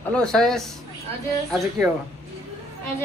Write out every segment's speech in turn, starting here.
Hello सयस आज के हो आज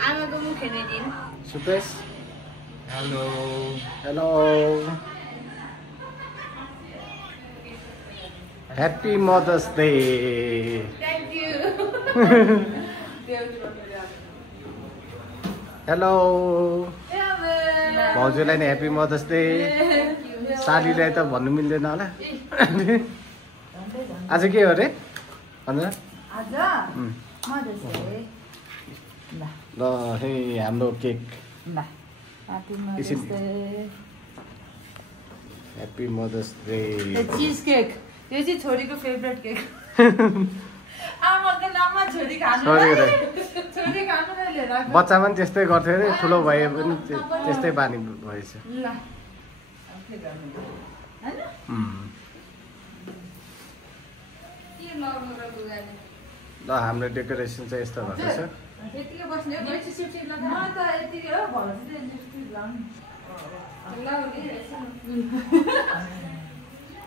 आमाको मुख हेर्ने दिन Supesh hello hello happy mother's day thank you hello भाउजूलाई नि ह्याप्पी मदर्स डे सालीलाई त भन्नु मिल्दैन होला आज के हो रे भन्नु आज मदर्स डे ल हे हाम्रो केक ल happy mother's day happy mother's day cheese cake यो चाहिँ छोरीको फेभरेट केक आमाको नाममा छोरी खानु छोरी खानु लिएर बच्चामा पनि त्यस्तै गर्थ्यो अरे ठुलो भए पनि त्यस्तै बानी भएछ ल ल हाम्रो डेकोरेसन चाहिँ यस्तो भएको छ यतिकै बस्ने म त यतिकै हो भन्छ लिपस्टिक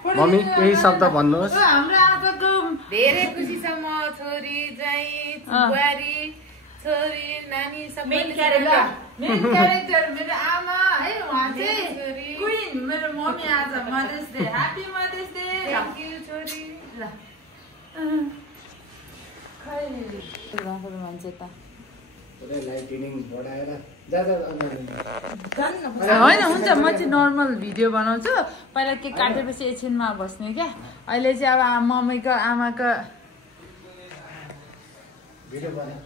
मम्मी केही शब्द भन्नुहोस् हाम्रो आजको धेरै खुसी छ म छोरी चाहिँ बुहारी छोरी नानी सबै मेन क्यारेक्टर मेरो आमा है उहाँ चाहिँ क्वीन मेरो मम्मी आज mother's day happy mother's day thank you छोरी ल खै मान्छे त लाइटिनिङ बढाएर होइन हुन्छ म चाहिँ नर्मल भिडियो बनाउँछु पहिला केक काटेपछि एकछिनमा बस्ने क्या अहिले चाहिँ अब मम्मीको आमाको भिडियो बना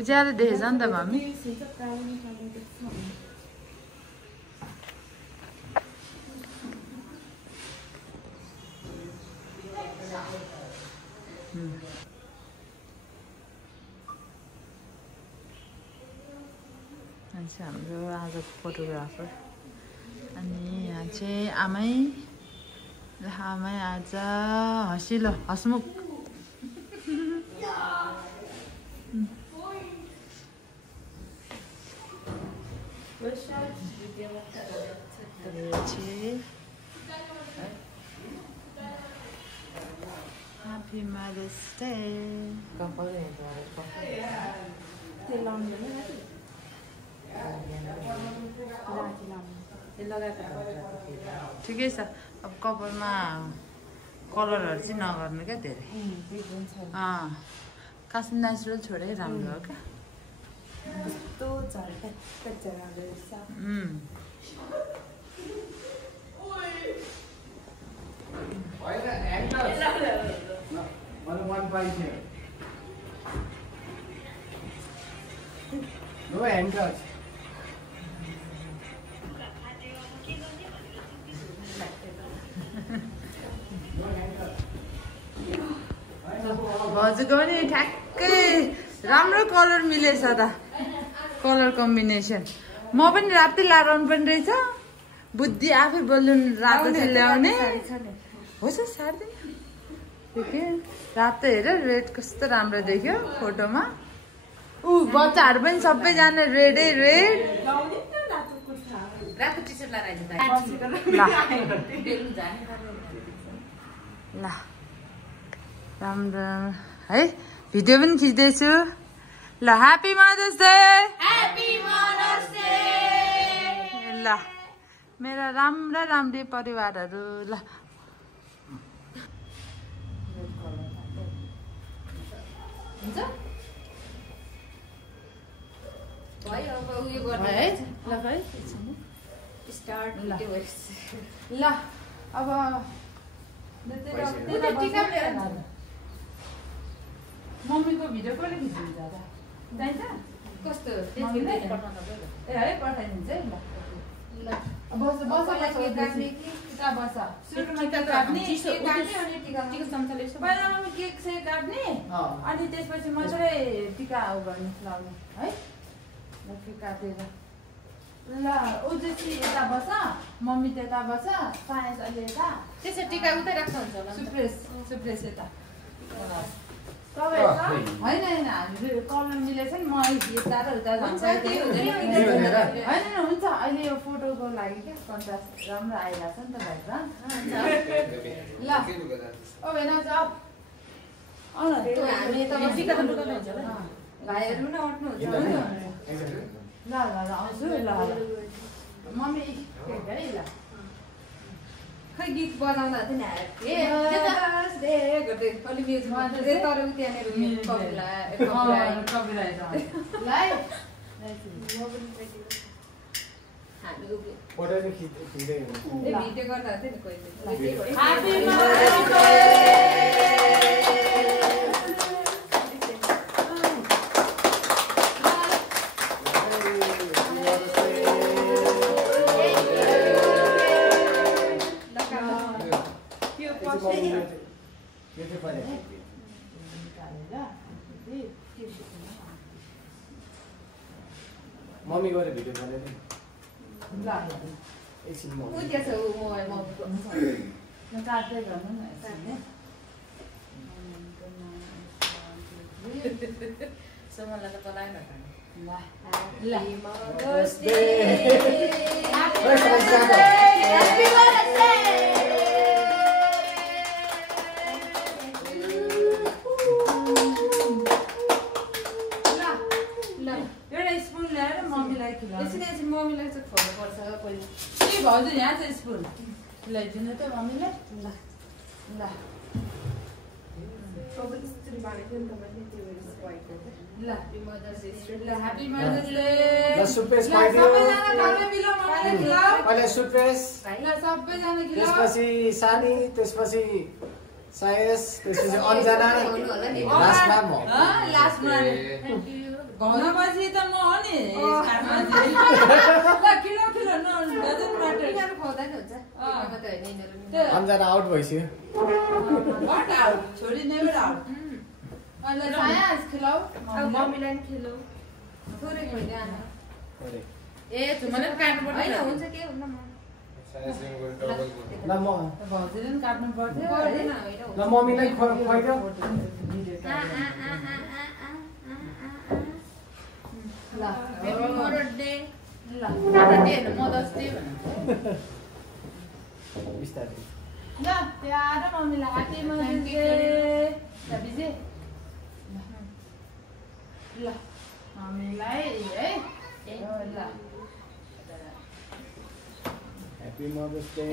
ज्यादा देखेछ नि त मम्मी हाम्रो आजको फोटोग्राफर अनि यहाँ चाहिँ आमै आज हँसिलो हसमुख Happy Mother's Day. ठिकै छ अब कपालमा कलरहरू चाहिँ नगर्नु क्या धेरै खास नेचुरल छोडै राम्रो हो क्या No handcuffs. हजुरको पनि ठ्याक्कै राम्रो कलर मिलेछ त कलर कम्बिनेसन म पनि रातै लागाउनु पनि रहेछ बुद्धि आफै बलुन रातो चाहिँ ल्याउने हो सर सार्दैन रातो हेर रेड कस्तो राम्रो देख्यो फोटोमा बच्चाहरू पनि सबैजना रेडै रेड ल राम्रो है भिडियो पनि खिच्दैछु ल ह्यापी मदर्स डे ल मेरा राम्रा राम्री परिवारहरू ल ल अब मम्मीको भिडियो कसले खिचिदिन्छ चाहिन्छ कस्तो ए है पठाइदिन्छ है ल बस बस बस सुरुमा काट्ने पहिला मम्मी केक चाहिँ काट्ने अनि त्यसपछि मात्रै टिका गर्ने लाउने है ल केक काटेर ल ऊ चाहिँ यता बस मम्मी त्यता बस सायस अहिले यता त्यसो टिका उतै राख्नुहुन्छ होला सुप्रेस यता होइन होइन हामीले कलर मिलेछ नि म यता र उता जान्छ होइन हुन्छ अहिले यो फोटोको लागि क्या कन्ट्रास्ट राम्रो आइरहेछ नि त भाइ ल ओ भेना जाऊ भाइहरू पनि अट्नुहुन्छ ल आउँछु ल मम्मी ल खै गीत बजाउँदा थियो नि भिडियो गर्दा थियो मम्मी गरे भिडियो बनाएर ल एकछिन म काट्दै गर्नु न सोमललाई त बोलाएन मम्मीलाई चाहिँ खुवाउनु पर्छ पहिले के भाउजू यहाँ चाहिँ स्पुन ल्याइदिनु त मम्मीलाई ल ल ह्यापी मदर्स डे सबैजना त्यसपछि सानी त्यसपछि सायस त्यसपछि अन्जना लास्टमा म लास्टमा घाउनापछि त म हो नि किलो किलो अन्जना आउट भइसक्यो छोरी नेभर आउट खिलाउ मम्मीलाई पनि खिलाउ थोरै खोइदिएन ए झुमले काट्नु पर्छ होइन हुन्छ के हुन्न ल म भाउजूले पनि काट्नु पर्थ्यो ल मम्मीलाई खुवाइदियो ल ह्यापी मदर्स डे ल मदर्स डे बिस्तारै ल प्यारो मम्मीलाई ह्यापी मदर्स डे बिजे ल मम्मीलाई है ल happy mother's day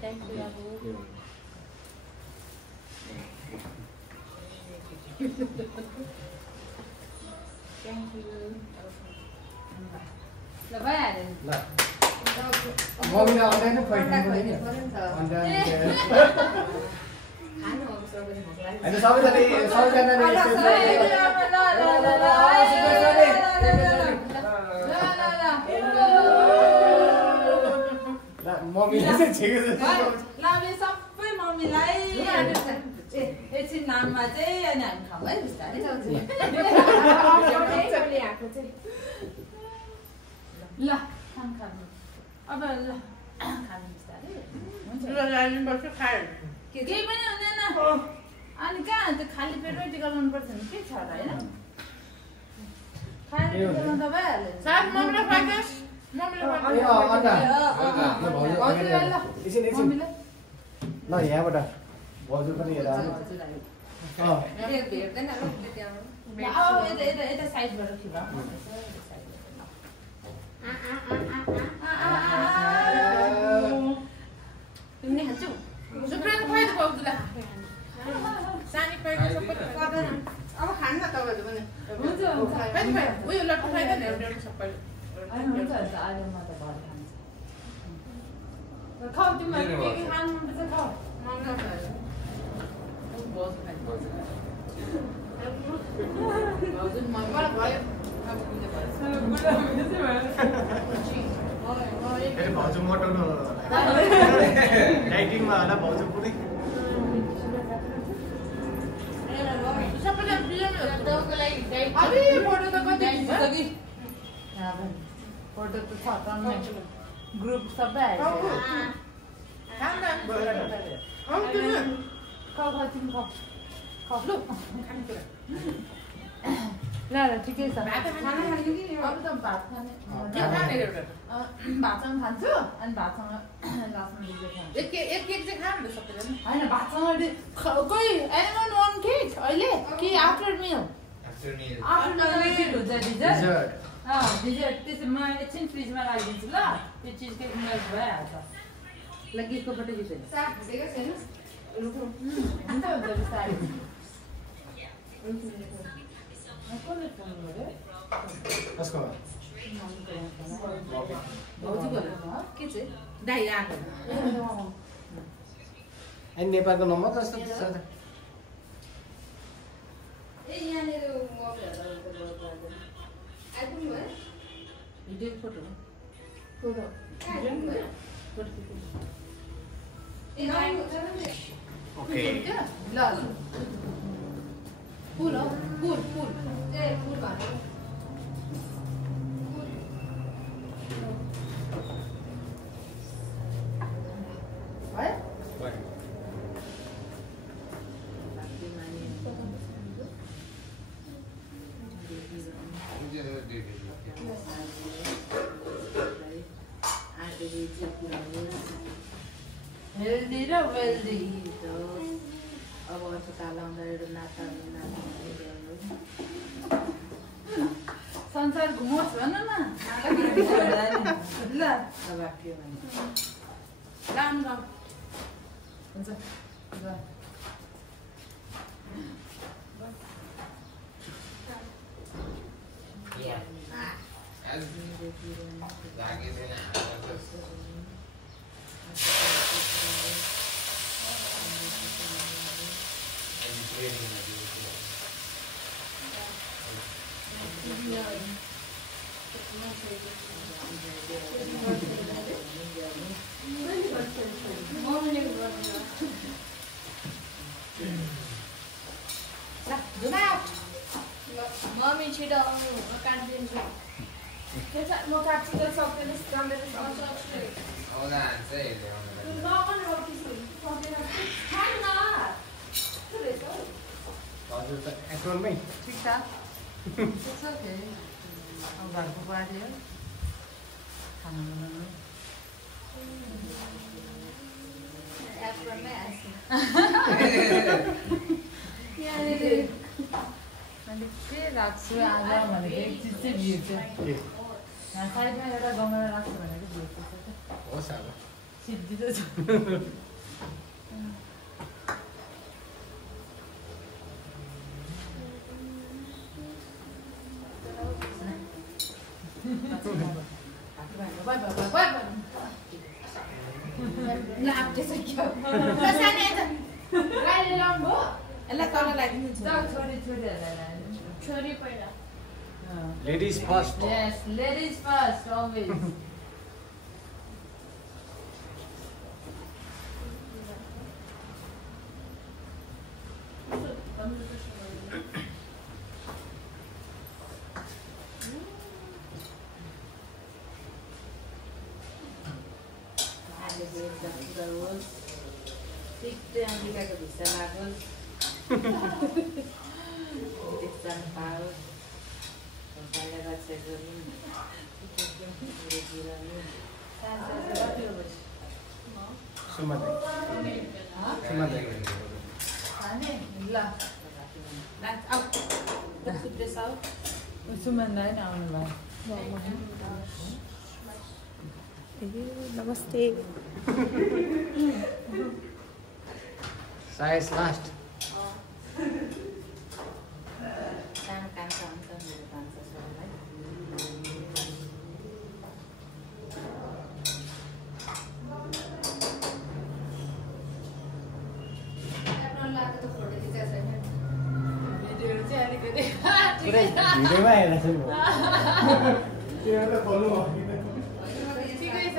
thank you बाबु थ्याङ्क यू ल भइहाल्यो ल मम्मीले अन्डा नै खुवाइदिनु होइन सबैजनाले मम्मीले चाहिँ छेको सबै मम्मीलाई एकछिन नाममा चाहिँ अनि हामी खाऊँ है बिस्तारै ल खानु अब ल खानु बिस्तारै केही पनि हुँदैन अनि कहाँ त्यो खाली पेटमै टिका लाउनुपर्छ नि के छ र होइन खाली टिका लाउँदा भइहाल्यो ल यहाँबाट भाउजू पनि हेर यता साइडबाट खिलाऊ तिमीले खान्छौ सुप्रियाको खुवाइदियो भाउजूलाई सानी खुवाइदियो सबै अब खानु न तपाईँहरू पनि हुन्छ उयो लट्टु खुवाइदियो नि एउटा सबैले हुन्छ अहिले म त घर खान्छ खाऊ तिमीहरू के के खानु मनपर्छ खाऊ भाउजू मोटाउनु डाइटिङमा होला भाउजू पुरै फोटो त छ ग्रुप सबै खाऊ तिमी खाऊ लु खानेकुरा ल ठिकै छ भात खाना खाने कि अरू त भात खाने भातसँग खान्छु अनि भातसँग लास्टमा दिँदै खान्छु एक केक चाहिँ खानु नि सबैजना होइन भातसँग कोही एनिमल वान केक अहिले कि आफ्टर मिल आफ्टर मिल हुन्छ डिजर्ट डिजर्ट त्यसो म एकछिन फ्रिजमा राखिदिन्छु ल त्यो चिज केक मेल्ट भइहाल्छ ल केकको पठाइदिन्छु साग भुटेको छैन हुन्छ बिस्तारै कसले फोन गर्यो कसको भाउजू बोल्नु के चाहिँ दाइ आएको अनि नेपालको नम्बर कस्तो छ त ए यहाँनिर आइपुग्नु भयो भिडियो फोटो ओके ल फुल हो फुल ए फुल भन्नु है हेल्दी र वेल्दी अब अस्पताल लाउँदा एउटा नाता संसार घुमोस् भन न ल अब के भने लानु हुन्छ ल मम्मी छिटो आउनु काटिदिन्छु म काट्छु सक्दैन हजुर त एकाउन्टमै ठिक छ अब घरको बारी हो खाना बनाउनु मैले के राख्छु आज भनेको एक चिज चाहिँ बिर्छ यहाँ साइडमा एउटा गमला राख्छु भनेको बिर्छ होस् अब सिद्धि त छ छोरी पहिला ladies first Yes, ladies first, always. अमेरिकाको भिसा लागोस् विदेश जान पाओस् नमस्ते साइज लास्ट भिडियोमा हेरेको छु ठिकै छ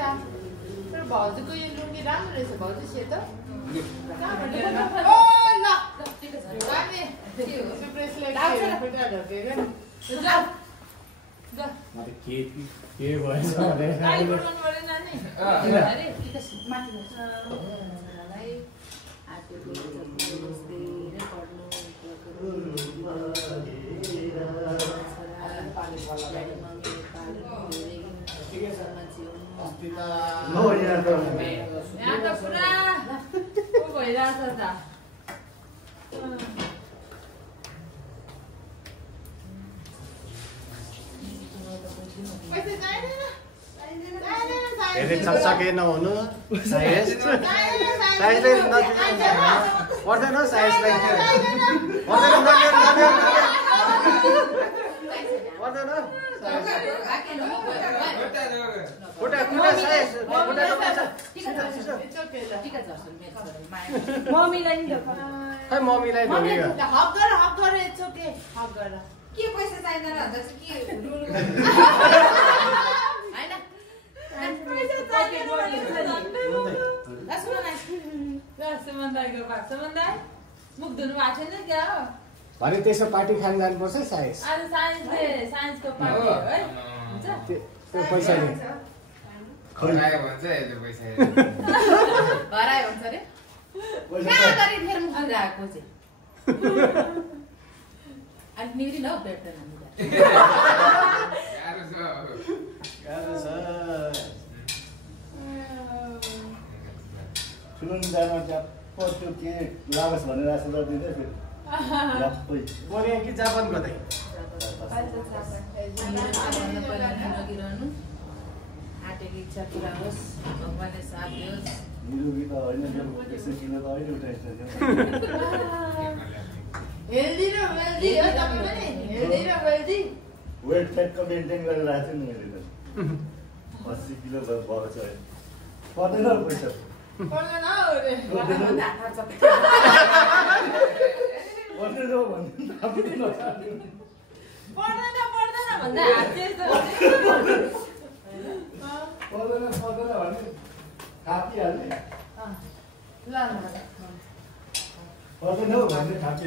तर भाउजूको यो लुङ्गी राम्रो रहेछ भाउजू सेतो के भएछ भनेर यहाँ त पुरा भइरहेछ त धेरै चकचके नहुनु साइज साइजले पर्दैन साइजलाई पर्दैन खुट्टा खुट्टा साइज खुट्टा मम्मीलाई नि खै मम्मीलाई धोयो हक गर इट्स ओके हक गर के पैसा चाहिँदैन भन्दा चाहिँ के मुख धुनु भएको छैन क्या हो भने त्यसो पार्टी खान जानुपर्छ साइज आज साइन्सको पार्टी हो है हुन्छ त्यो पैसाले खरायो भन्छ यसले पैसा भरायो हुन्छ रे कहाँ गरी फेर मुख राखेको चाहिँ अनि निरी न भेट्दैन गाह्रो छ सुन जामा ट्याप्प त्यो के लागोस् भनेर आशा गर्दिनँ फेरि ट्याप्पै बोले कि जापान कतै आँटेको इच्छा पुरा होस् भगवानले साथ दियोस् निरोगी त होइन 100 किलो त अहिले उठाइसक्यो हेल्दी र वेल्दी हो तपाईँ पनि हेल्दी र वेल्दी वेट फ्याटको मेन्टेन गरेर राखेको छु नि मैले त 80 किलो भएको छ अहिले पर्दैन पैसा पर्दैन हौ रे पर्दैन भन्नु पर्दैन भन्दा हात पर्दैन भने थापिहाल्ने ल पर्दैन भन्ने थापि